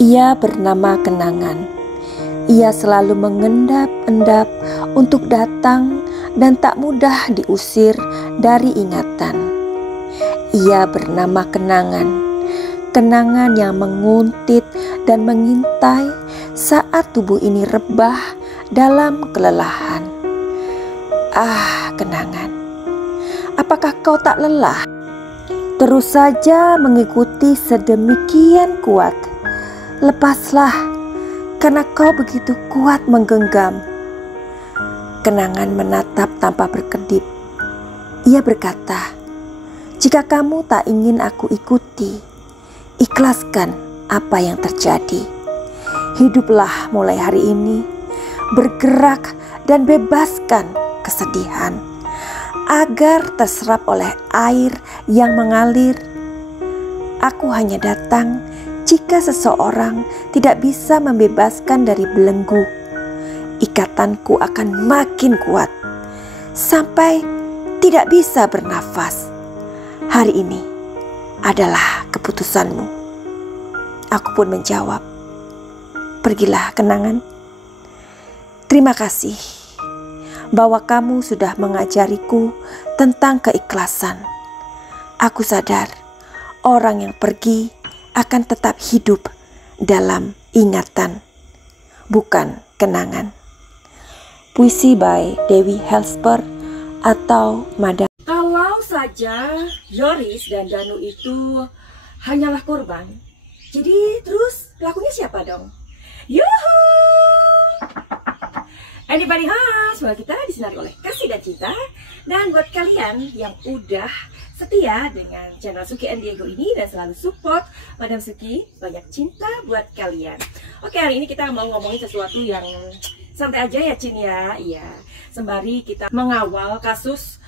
Ia bernama Kenangan. Ia selalu mengendap-endap untuk datang dan tak mudah diusir dari ingatan. Ia bernama Kenangan. Kenangan yang menguntit dan mengintai saat tubuh ini rebah dalam kelelahan. Ah, Kenangan, apakah kau tak lelah? Terus saja mengikuti sedemikian kuat. Lepaslah, karena kau begitu kuat menggenggam. Kenangan menatap tanpa berkedip. Ia berkata, jika kamu tak ingin aku ikuti, ikhlaskan apa yang terjadi. Hiduplah mulai hari ini, bergerak dan bebaskan kesedihan, agar terserap oleh air yang mengalir. Aku hanya datang jika seseorang tidak bisa membebaskan dari belenggu. Ikatanku akan makin kuat sampai tidak bisa bernafas. Hari ini adalah keputusanmu. Aku pun menjawab, pergilah Kenangan. Terima kasih bahwa kamu sudah mengajariku tentang keikhlasan. Aku sadar orang yang pergi akan tetap hidup dalam ingatan, bukan kenangan. Puisi by Dewi Helsper atau Madam. Kalau saja Yoris dan Danu itu hanyalah korban, jadi terus pelakunya siapa dong? Yuhu! Anybody has? Soal kita disinari oleh kasih dan cinta. Dan buat kalian yang udah setia dengan channel Suki and Diego ini dan selalu support Madam Suki, banyak cinta buat kalian. Oke, hari ini kita mau ngomongin sesuatu yang santai aja ya Cin ya. Iya, sembari kita mengawal kasus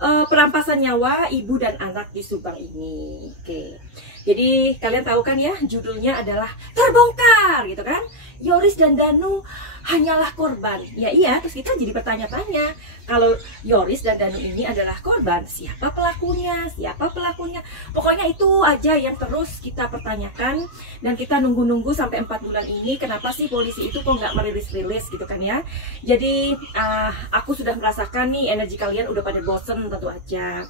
perampasan nyawa ibu dan anak di Subang ini. Oke, jadi kalian tahu kan ya, judulnya adalah terbongkar gitu kan. Yoris dan Danu hanyalah korban. Ya iya, terus kita jadi bertanya-tanya, kalau Yoris dan Danu ini adalah korban, siapa pelakunya? Siapa pelakunya? Pokoknya itu aja yang terus kita pertanyakan. Dan kita nunggu-nunggu sampai 4 bulan ini, kenapa sih polisi itu kok nggak merilis-rilis gitu kan ya. Jadi aku sudah merasakan nih energi kalian udah pada bosen tentu aja.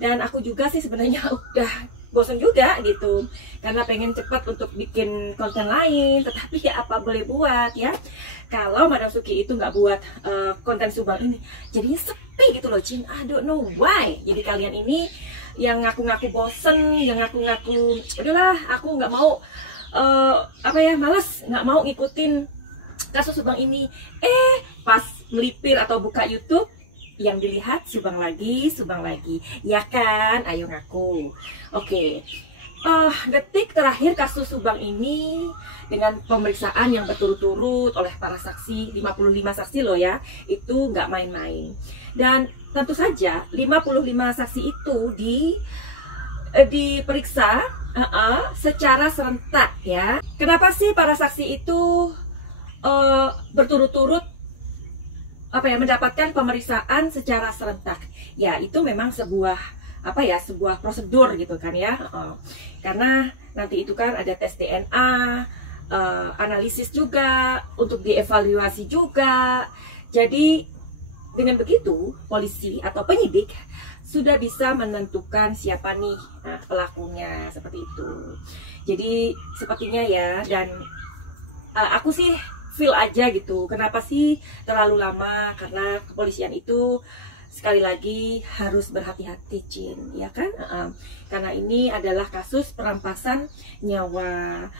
Dan aku juga sih sebenarnya udah bosan juga gitu, karena pengen cepat untuk bikin konten lain, tetapi ya apa boleh buat ya. Kalau Madam Suki itu nggak buat konten Subang ini, jadinya sepi gitu loh Cin. I don't know why. Jadi kalian ini yang ngaku-ngaku bosen, yang ngaku-ngaku udahlah aku nggak mau males, nggak mau ngikutin kasus Subang ini. Pas melipir atau buka YouTube, yang dilihat Subang lagi, ya kan? Ayo ngaku. Oke. Detik terakhir kasus Subang ini dengan pemeriksaan yang berturut-turut oleh para saksi, 55 saksi loh ya, itu nggak main-main. Dan tentu saja 55 saksi itu diperiksa secara serentak ya. Kenapa sih para saksi itu berturut-turut mendapatkan pemeriksaan secara serentak? Ya itu memang sebuah sebuah prosedur gitu kan ya. Karena nanti itu kan ada tes DNA, analisis juga untuk dievaluasi juga. Jadi dengan begitu polisi atau penyidik sudah bisa menentukan siapa nih pelakunya, seperti itu. Jadi sepertinya ya, dan aku sih feel aja gitu, kenapa sih terlalu lama? Karena kepolisian itu sekali lagi harus berhati-hati Cin, ya kan? Karena ini adalah kasus perampasan nyawa.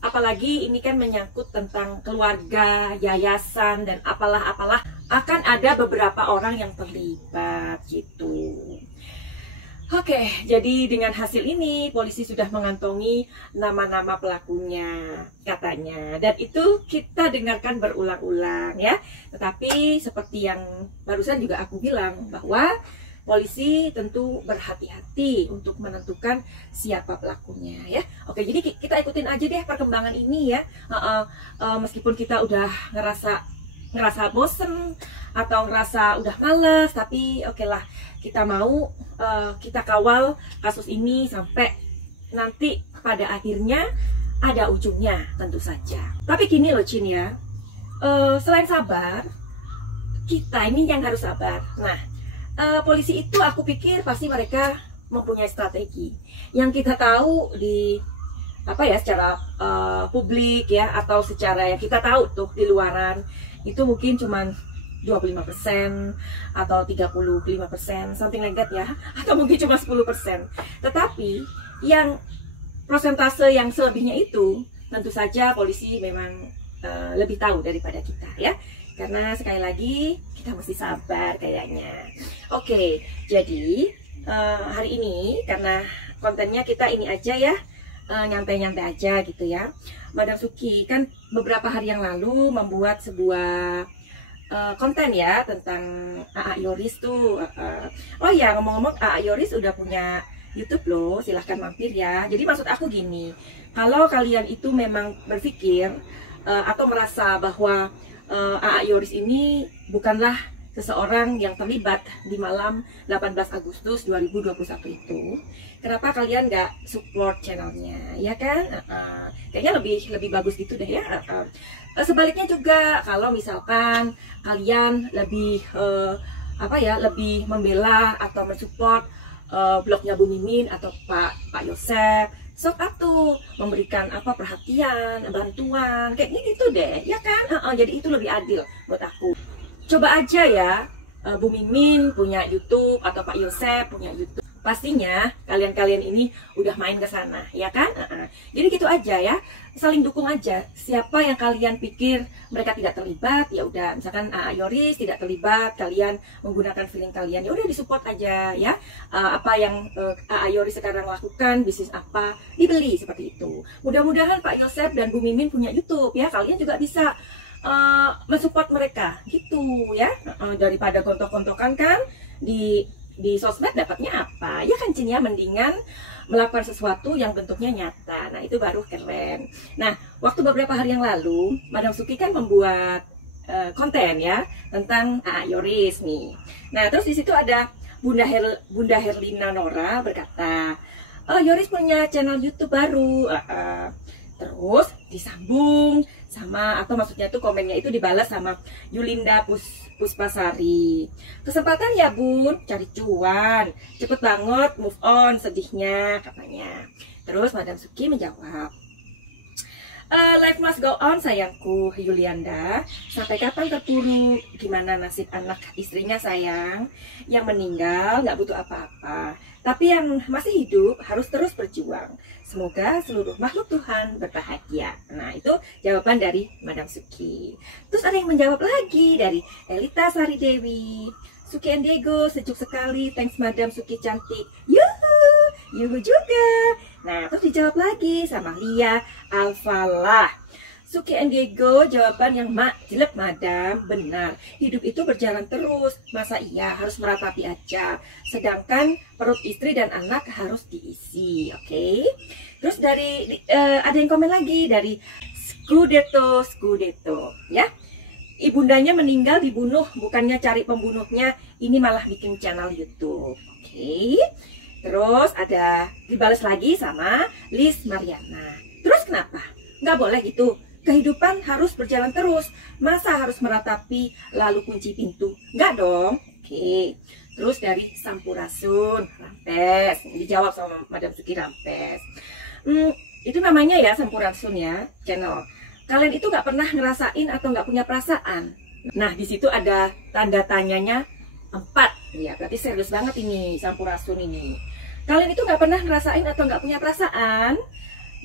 Apalagi ini kan menyangkut tentang keluarga, yayasan, dan apalah akan ada beberapa orang yang terlibat gitu. Oke, jadi dengan hasil ini polisi sudah mengantongi nama-nama pelakunya katanya, dan itu kita dengarkan berulang-ulang ya. Tetapi seperti yang barusan juga aku bilang, bahwa polisi tentu berhati-hati untuk menentukan siapa pelakunya ya. Oke, jadi kita ikutin aja deh perkembangan ini ya. Meskipun kita udah ngerasa bosen atau ngerasa udah males, tapi oke lah, kita mau kita kawal kasus ini sampai nanti pada akhirnya ada ujungnya tentu saja. Tapi gini loh Cin ya, selain sabar, kita ini yang harus sabar. Nah, polisi itu aku pikir pasti mereka mempunyai strategi. Yang kita tahu di secara publik ya, atau secara yang kita tahu tuh di luaran itu mungkin cuman 25% atau 35%, something like that ya, atau mungkin cuma 10%. Tetapi yang prosentase yang selebihnya itu tentu saja polisi memang lebih tahu daripada kita ya. Karena sekali lagi kita mesti sabar kayaknya. Oke, jadi hari ini karena kontennya kita ini aja ya, nyantai-nyantai aja gitu ya. Madam Suki kan beberapa hari yang lalu membuat sebuah konten ya tentang AA Yoris tuh. Oh ya, ngomong-ngomong, AA Yoris udah punya YouTube loh, silahkan mampir ya. Jadi maksud aku gini, kalau kalian itu memang berpikir atau merasa bahwa AA Yoris ini bukanlah seseorang yang terlibat di malam 18 Agustus 2021 itu, kenapa kalian nggak support channelnya, ya kan? Kayaknya lebih bagus gitu deh ya. Sebaliknya juga kalau misalkan kalian lebih lebih membela atau mensupport blognya Bu Mimin atau Pak Yosef, sok atuh memberikan perhatian, bantuan, kayaknya gitu deh, ya kan? Jadi itu lebih adil buat aku. Coba aja ya, Bu Mimin punya YouTube atau Pak Yosef punya YouTube. Pastinya kalian-kalian ini udah main ke sana, ya kan? Jadi gitu aja ya, saling dukung aja. Siapa yang kalian pikir mereka tidak terlibat, ya udah. Misalkan AA Yoris tidak terlibat, kalian menggunakan feeling kalian, ya udah disupport aja ya. Apa yang AA Yoris sekarang lakukan, bisnis apa, dibeli seperti itu. Mudah-mudahan Pak Yosef dan Bu Mimin punya YouTube ya, kalian juga bisa mensupport mereka gitu ya. Daripada gontok-gontokan kan di sosmed dapatnya apa ya kan Cin ya, mendingan melakukan sesuatu yang bentuknya nyata. Nah itu baru keren. Nah waktu beberapa hari yang lalu Madam Suki kan membuat konten ya tentang AA Yoris nih. Nah terus di situ ada Bunda Herlina Nora berkata, Yoris punya channel YouTube baru. Terus disambung sama, atau maksudnya tuh komennya itu dibalas sama Yulinda Puspasari. Kesempatan ya Bun, cari cuan, cepet banget move on sedihnya katanya. Terus Madam Suki menjawab, life must go on sayangku Yulianda. Sampai kapan terpuruk? Gimana nasib anak istrinya sayang? Yang meninggal nggak butuh apa-apa, tapi yang masih hidup harus terus berjuang. Semoga seluruh makhluk Tuhan berbahagia. Nah itu jawaban dari Madam Suki. Terus ada yang menjawab lagi dari Elita Sari Dewi. Suki and Diego, sejuk sekali. Thanks Madam Suki cantik. Yuhu juga. Nah terus dijawab lagi sama Lia Alfalah. Suki and Diego, jawaban yang jelek Madam, benar. Hidup itu berjalan terus, masa iya harus meratapi aja. Sedangkan perut istri dan anak harus diisi, oke? Terus ada yang komen lagi dari Scudeto, ya. Ibundanya meninggal dibunuh, bukannya cari pembunuhnya, ini malah bikin channel YouTube, oke? Terus ada dibalas lagi sama Liz Mariana. Terus kenapa? Nggak boleh gitu. Kehidupan harus berjalan terus. Masa harus meratapi lalu kunci pintu? Enggak dong. Oke. Terus dari Sampurasun Rampes, dijawab sama Madam Suki Rampes. Itu namanya ya Sampurasun ya, channel. Kalian itu nggak pernah ngerasain atau nggak punya perasaan? Nah di situ ada tanda tanyanya 4. Ya berarti serius banget ini Sampurasun ini. Kalian itu nggak pernah ngerasain atau nggak punya perasaan?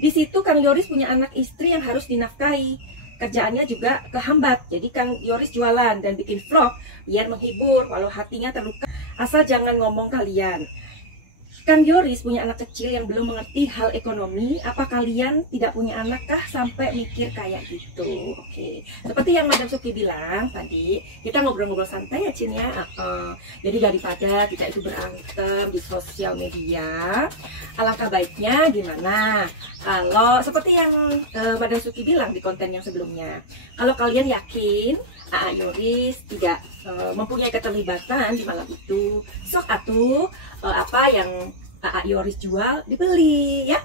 Di situ Kang Yoris punya anak istri yang harus dinafkahi. Kerjaannya juga kehambat. Jadi Kang Yoris jualan dan bikin vlog biar menghibur walau hatinya terluka. Asal jangan ngomong kalian. Kang Yoris punya anak kecil yang belum mengerti hal ekonomi. Apa kalian tidak punya anak kah sampai mikir kayak gitu? Oke. Seperti yang Madam Suki bilang tadi, kita ngobrol-ngobrol santai ya Cin ya. Jadi daripada kita itu berantem di sosial media, alangkah baiknya gimana kalau seperti yang Madam Suki bilang di konten yang sebelumnya. Kalau kalian yakin AA Yoris tidak mempunyai keterlibatan di malam itu, sok atuh apa yang Aa Yoris jual dibeli ya.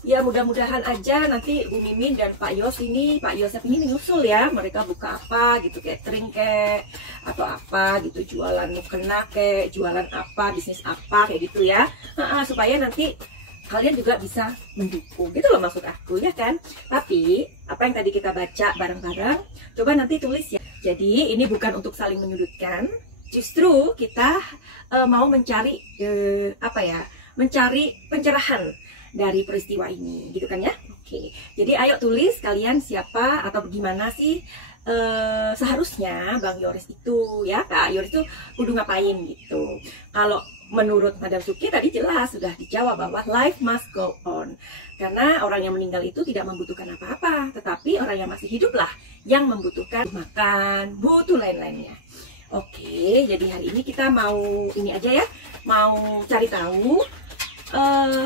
Ya mudah-mudahan aja nanti Bu Mimin dan Pak Yosef ini menyusul ya, mereka buka apa gitu, catering kek atau apa gitu, jualan mukena kek, jualan apa, bisnis apa kayak gitu ya, supaya nanti kalian juga bisa mendukung gitu loh maksud aku ya kan. Tapi apa yang tadi kita baca bareng-bareng, coba nanti tulis ya. Jadi ini bukan untuk saling menyudutkan, justru kita mau mencari mencari pencerahan dari peristiwa ini gitu kan ya. Oke, jadi ayo tulis kalian siapa atau gimana sih seharusnya Bang Yoris itu ya, Kak Yoris itu kudu ngapain gitu. Kalau menurut Madam Suki tadi jelas sudah dijawab bahwa life must go on, karena orang yang meninggal itu tidak membutuhkan apa-apa, tetapi orang yang masih hidup lah yang membutuhkan makan, butuh lain-lainnya. Oke, jadi hari ini kita mau ini aja ya, mau cari tahu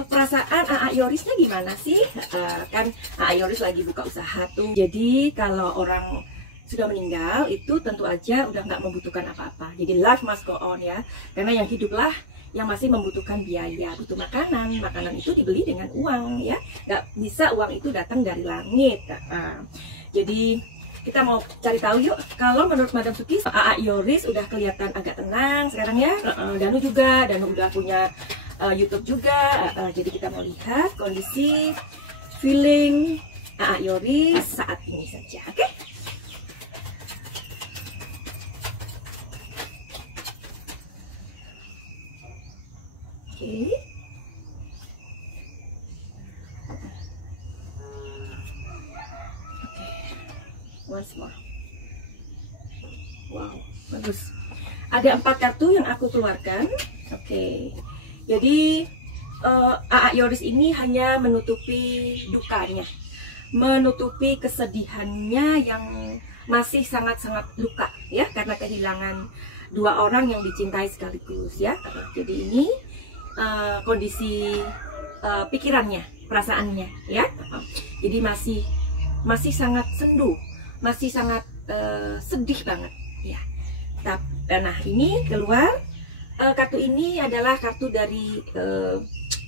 perasaan Aa Yorisnya gimana sih. Kan Aa Yoris lagi buka usaha tuh. Jadi kalau orang sudah meninggal itu tentu aja udah nggak membutuhkan apa-apa. Jadi life must go on ya, karena yang hiduplah yang masih membutuhkan biaya, butuh makanan. Makanan itu dibeli dengan uang ya, nggak bisa uang itu datang dari langit. Jadi kita mau cari tahu yuk. Kalau menurut Madam Suki, Aa Yoris udah kelihatan agak tenang sekarang ya. Danu juga, Danu udah punya YouTube juga. Jadi kita mau lihat kondisi feeling Aa Yoris saat ini saja, oke? Oke. Once more. Wow, bagus. Ada 4 kartu yang aku keluarkan. Oke. Jadi Aa Yoris ini hanya menutupi dukanya, menutupi kesedihannya yang masih sangat-sangat luka ya, karena kehilangan 2 orang yang dicintai sekaligus ya. Jadi ini kondisi pikirannya, perasaannya ya. Jadi masih sangat sendu, masih sangat sedih banget ya. Nah ini keluar kartu ini adalah kartu dari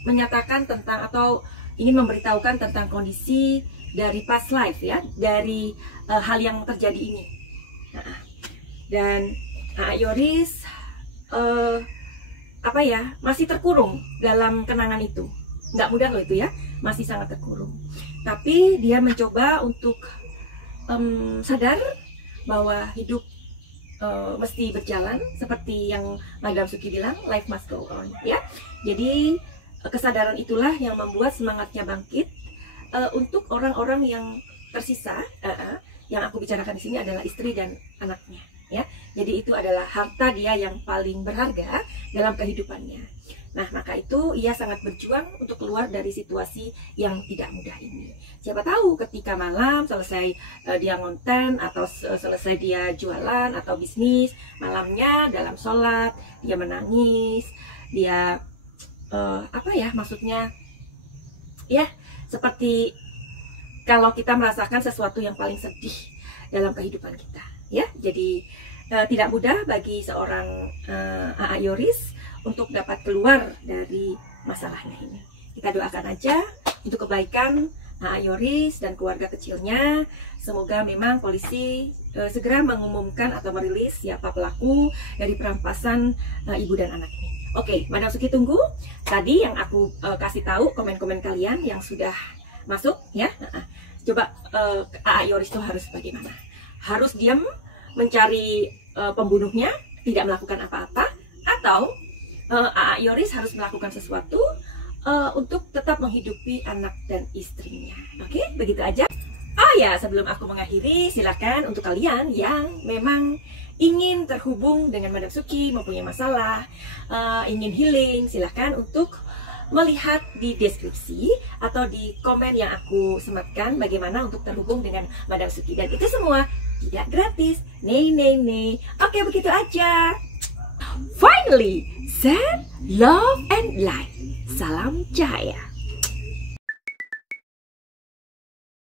menyatakan tentang atau ingin memberitahukan tentang kondisi dari past life ya, dari hal yang terjadi ini. Dan Aa Yoris masih terkurung dalam kenangan itu. Nggak mudah loh itu ya, masih sangat terkurung. Tapi dia mencoba untuk sadar bahwa hidup mesti berjalan seperti yang Madam Suki bilang, life must go on ya. Jadi kesadaran itulah yang membuat semangatnya bangkit untuk orang-orang yang tersisa. Yang aku bicarakan di sini adalah istri dan anaknya ya. Jadi itu adalah harta dia yang paling berharga dalam kehidupannya. Nah, maka itu ia sangat berjuang untuk keluar dari situasi yang tidak mudah ini. Siapa tahu ketika malam selesai dia ngonten atau selesai dia jualan atau bisnis, malamnya dalam sholat dia menangis, dia maksudnya ya seperti kalau kita merasakan sesuatu yang paling sedih dalam kehidupan kita ya. Jadi tidak mudah bagi seorang Aa Yoris untuk dapat keluar dari masalahnya ini. Kita doakan aja untuk kebaikan Aa Yoris dan keluarga kecilnya. Semoga memang polisi segera mengumumkan atau merilis siapa pelaku dari perampasan ibu dan anak ini. Oke, Madam Suki tunggu. Tadi yang aku kasih tahu komen-komen kalian yang sudah masuk ya. Coba Aa Yoris itu harus bagaimana? Harus diam mencari pembunuhnya, tidak melakukan apa-apa, atau Aa Yoris harus melakukan sesuatu untuk tetap menghidupi anak dan istrinya. Oke, begitu aja. Oh ya, sebelum aku mengakhiri, silakan untuk kalian yang memang ingin terhubung dengan Madam Suki, mempunyai masalah, ingin healing, silakan untuk melihat di deskripsi atau di komen yang aku sematkan bagaimana untuk terhubung dengan Madam Suki. Dan itu semua tidak gratis. Nei. Oke, begitu aja. Finally, send love and light. Salam cahaya.